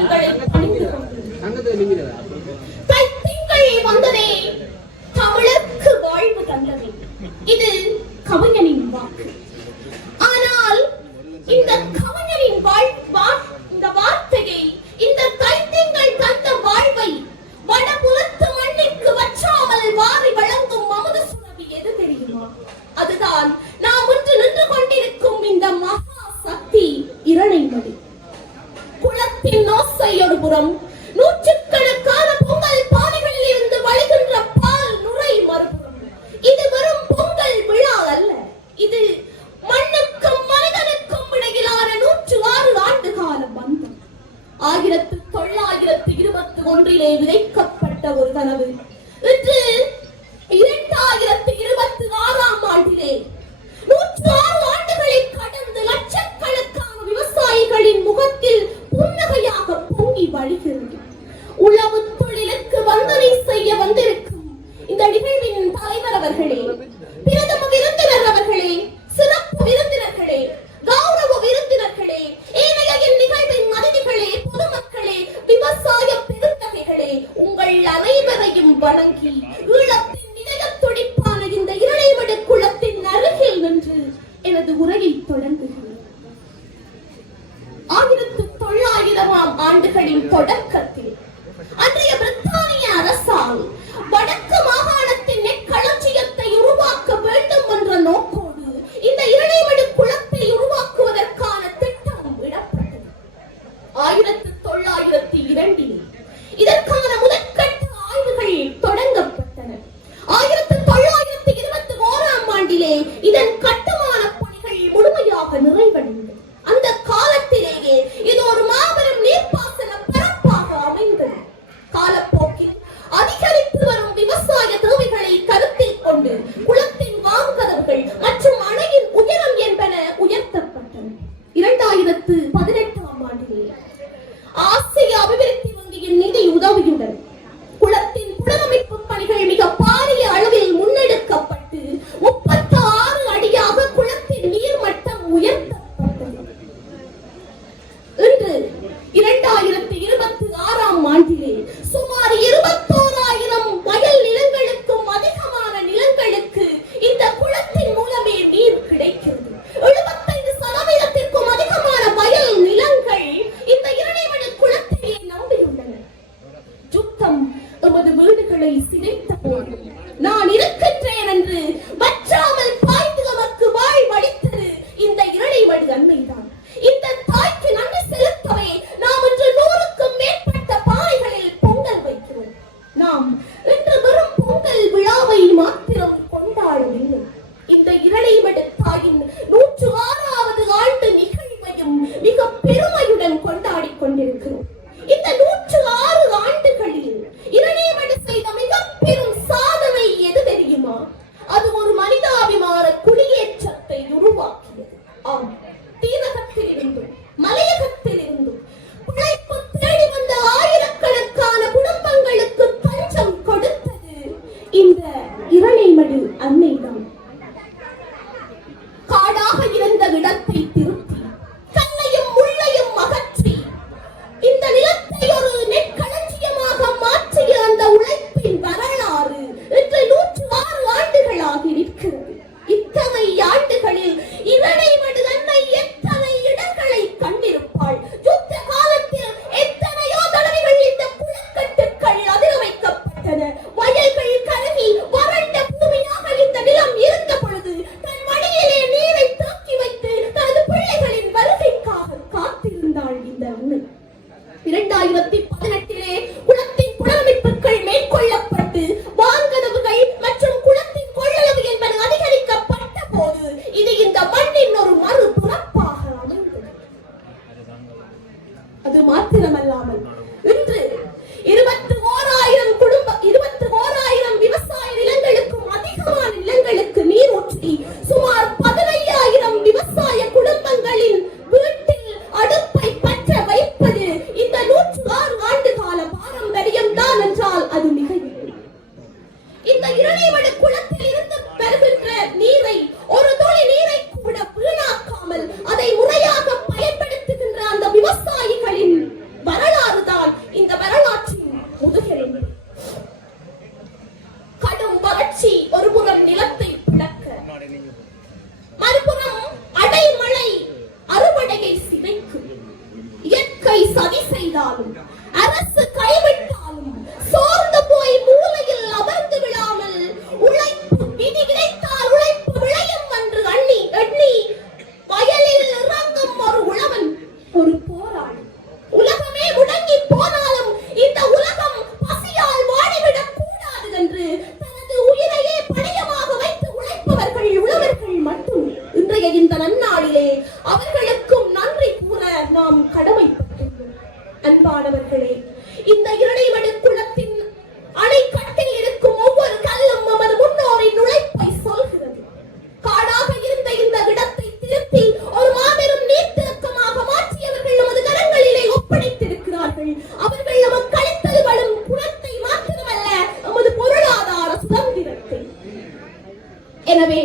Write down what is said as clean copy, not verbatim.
பாதங்களை பணிந்து கொண்டு தைத்திங்கள் வந்ததே தமிழுக்கு வாழ்வு தந்தது. இது கவிஞனின் வாக்கு. ஆனால் இந்த கவிஞனின் இந்த வார்த்தையை, இந்த தைத்திங்கள் தந்த வாழ்வை வடபுலத்து மண்ணிற்கு வற்றாமல் வாரி வழங்கும் அமுது சுரபி எது தெரியுமா? அதுதான் நாம் இன்று நின்று கொண்டிருக்கும் இந்த மகா சக்தி இரணைமடி. குளத்தின் ஓசை ஒரு புறம், நூற்றுக்கணக்கான பொங்கல் பானைகளில் இருந்து வழிகின்ற பால் நுரை மறுபுறம். இது வெறும் பொங்கல் விழா அல்ல, இது மண்ணுக்கும் மனிதனுக்கும் இடையிலான 106 ஆண்டு கால பந்தம். 1921 விதைக்கப்பட்ட ஒரு கனவு இன்று 2026ஆம் ஆண்டிலே 106 ஆண்டுகளை கடந்து லட்சக்கணக்கான விவசாயிகளின் முகத்தில் புன்னகையாக பொங்கி வழிகிறது. உழவு தொழிலுக்கு வந்தனை செய்ய வந்திருக்கும் இந்த நிகழ்வின் தலைவர் அவர்களே, பிரதம விருந்தினர் அவர்களே, சிறப்பு விருந்தினர்களே, கௌரவ விருந்தினர்களே, ஏனைய நிகழ்வின் அதிதிகளே, பொதுமக்களே, விவசாய பெருந்தகைகளே, உங்கள் அனைவரையும் வணங்கி ஈழத்தின் இதய துடிப்பான இந்த இரணைமடு குளத்தின் அருகில் நின்று எனது உரையை தொடங்குகிறேன். 1900ஆம் ஆண்டுகளின் தொடக்கத்தில் அன்றைய பிரித்தானிய அரசால் வடக்கு மாகாணத்தின் நெற்களஞ்சியத்தை உருவாக்க வேண்டும் என்ற நோக்கோடு இந்த இரணைமடு குளத்தை உருவாக்குவதற்கான திட்டம் விடப்பட்டது. 1902 இதற்கான முதற்கட்ட ஆய்வுகள் தொடங்கப்பட்டன. 1921ஆம் ஆண்டிலே இதன் கட்டுமான பணிகள் முழுமையாக நிறைவடைந்தது. அந்த காலத்திலேயே இது ஒரு மாபெரும் நீர்ப்பாசன பரப்பாக அமைந்தது. காலப்போக்கில் அதிகரித்து வரும் விவசாய தேவைகளை கருத்தில் கொண்டு குளத்தின் வான்கதவுகள் மற்றும் அணையின் உயரம் என்பன உயர்த்தப்பட்டன. 2018ஆம் ஆண்டிலே ஆசிய அபிவிருத்தி வங்கியின் நிதி உதவியுடன் குளத்தின் புனரமைப்பு பணிகள் மிக பாரிய அளவில் முன்னெடுக்கப்பட்டு 36 அடியாக குளத்தின் நீர்மட்டம் உயர்த்தப்பட்டது. இன்று 2026ஆம் ஆண்டிலே சுமார் 21,000 வயல் நிலங்களுக்கும் அதிகமான நிலங்களுக்கு இந்த குளத்தின் மூலமே நீர் கிடைக்கிறது. 75%த்திற்கும் அதிகமான வயல் நிலங்கள் இந்த இரணைமடு குளத்தையே நம்பியுள்ளன. யுத்தம் எமது வீடுகளை சிதைத்த போது நான் இருக்கின்றேன் என்று வற்றாமல் பாய்ந்து நமக்கு வாழ்வளித்தது இந்த இரணைமடு அன்னைதான். இந்த தாய்க்கு நன்றி செலுத்தவே நாம் இன்று 100க்கும் மேற்பட்ட பானைகளில் பொங்கல் வைக்கிறோம். நாம் இன்று வெறும் பொங்கல் விழாவை மாத்திரம் கொண்டாடவில்லை. இந்த இரணைமடு தாயின் 106வது ஆண்டு நிகழ்வையும் மிக பெருமையுடன் கொண்டாடி கொண்டிருக்கிறோம். இந்த 106 ஆண்டுகளில் இரணைமடு செய்த மிக பெரும் சாதனை எது தெரியுமா? அது ஒரு மனிதாபிமான குடியேற்றத்தை உருவாக்கியது. ஆம், தீரகத்தில் இருந்தும் மலையகத்தில் இருந்தும் பிழைப்பு தேடி வந்த ஆயிரக்கணக்கான குடும்பங்களுக்கு தஞ்சம் கொடுத்தது இந்த இரணைமடு அன்னைதான். காடாக இருந்த இடத்தை திருத்தி கல்லையும் முள்ளையும் அகற்றி இந்த நிலத்தை ஒரு நெற்களஞ்சியமாக மாற்றிய அந்த உழைப்பின் வரலாறு இன்று 106 ஆண்டுகளாகி நிற்கிறது. இத்தனை ஆண்டுகளில் இரணைமடு அன்னை எத்தனை இடங்களை கண்டிருப்பாள். யுத்த காலத்தில் எத்தனையோ தடவைகள் இந்த குளக்கட்டுக்கள் அதிர வைக்கப்பட்டன. வயல்கள் கருகி வறண்ட பூமியாக இந்த நிலம் இருந்த பொழுது தன் மடியிலே நீரை தாக்கி வைத்து தனது பிள்ளைகளின் வருகைக்காக காத்திருந்தாள் இந்த அன்னை. 2018 குளத்தின் புனரமைப்புகள் மேற்கொள்ளப்பட்டு வான்கதவுகள் மற்றும் குளத்தின் கொள்ளளவு என்பது அதிகரிக்கப்பட்ட போது இது இந்த மண்ணின் ஒரு மறு துறப்பாக அமைந்தது. அது மாத்திரமல்லாமல் இன்று 21,000 விவசாய நிலங்களுக்கும் அதிகமான நிலங்களுக்கு நீர் ஊற்றி சுமார் 15,000 விவசாய குடும்பங்களின் வீட்டில் அடுப்பை பற்ற வைப்பது இந்த 106 சதி செய்தாலும் அரசு கைவிட்டாலும் சோர்ந்து போய் மூலையில் அமர்ந்து விடாமல் உழைப்பு விதி விதைத்தால் உழைப்பு விளையும் என்று எண்ணி எண்ணி வயலில் இறங்கும் ஒரு உழவன், ஒரு போராளி. உலகமே முடங்கி போனாலும் இந்த உலகம் பசியால் வாடிவிடக் கூடாது என்று தனது உயிரையே பணியமாக வைத்து உழைப்பவர்கள் உழவர்கள் மட்டும். இன்றைய இந்த நன்னாளிலே அவர்களுக்கும் நன்றி கூற நாம் கடமைப்பட்டுள்ளோம். அன்பானவர்களே, இந்த இறைவடு குளத்தின் அணைக்கட்டில் இருக்கும் ஒவ்வொரு கல்லும் நமது முன்னோரின் உழைப்பை சொல்கிறது. காடாக இருந்த இந்த இடத்தை திருப்பி ஒரு மாபெரும் நீர்த்திறக்கமாக மாற்றியவர்கள் நமது கரங்களிலே ஒப்படைத்திருக்கிறார்கள். அவர்கள் நமக்கு அளித்தது வரும் குணத்தை மாத்திரமல்ல, நமது பொருளாதார சுதந்திரத்தை. எனவே